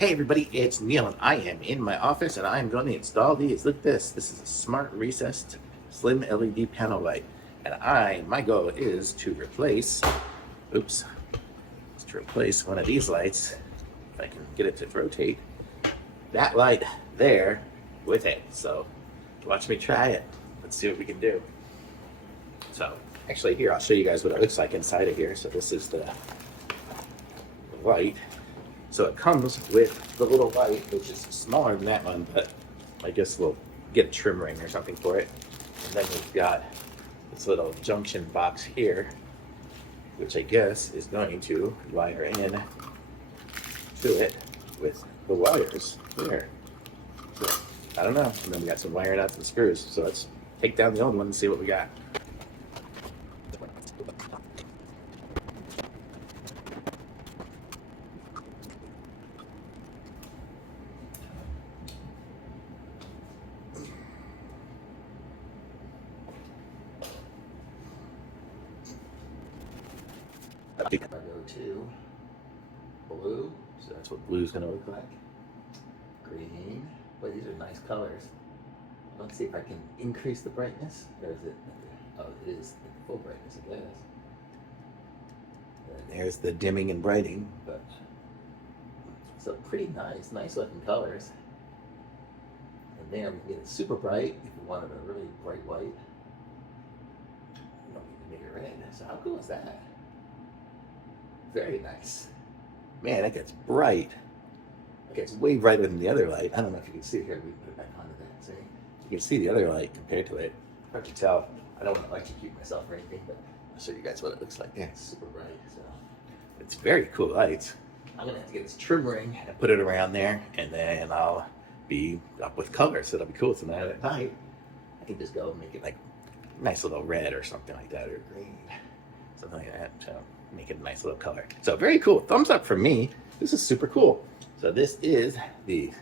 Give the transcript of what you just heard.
Hey everybody, it's Neil and I am in my office and I'm going to install these. Look at this. This is a smart recessed slim LED panel light. And my goal is to replace, one of these lights, if I can get it to rotate, that light there with it. So watch me try it. Let's see what we can do. So actually here, I'll show you guys what it looks like inside of here. So this is the light. So it comes with the little light, which is smaller than that one, but I guess we'll get a trim ring or something for it. And then we've got this little junction box here, which I guess is going to wire in to it with the wires there. So I don't know. And then we got some wire nuts and screws. So let's take down the old one and see what we got. I go to blue, so that's what blue's gonna look like. Green, boy, these are nice colors. Let's see if I can increase the brightness, or is it? Oh, it is at full brightness, I guess. And there's the dimming and brightening, but so pretty nice looking colors. And then we can get it super bright if you wanted a really bright white. You don't need to make it red. So how cool is that? Very nice. Man, that gets bright. Okay, it's way brighter than the other light. I don't know if you can see it here. We put it back onto that. See? You can see the other light compared to it. Hard to tell. I don't want to electrocute myself or anything, but I'll show you guys what it looks like. Yeah, it's super bright. So it's very cool lights. I'm gonna have to get this trim ring and put it around there, and then I'll be up with color. So that'll be cool. So now at night, I can just go and make it like nice little red or something like that, or green, something like that. So make it a nice little color. So very cool. Thumbs up for me. This is super cool. So this is the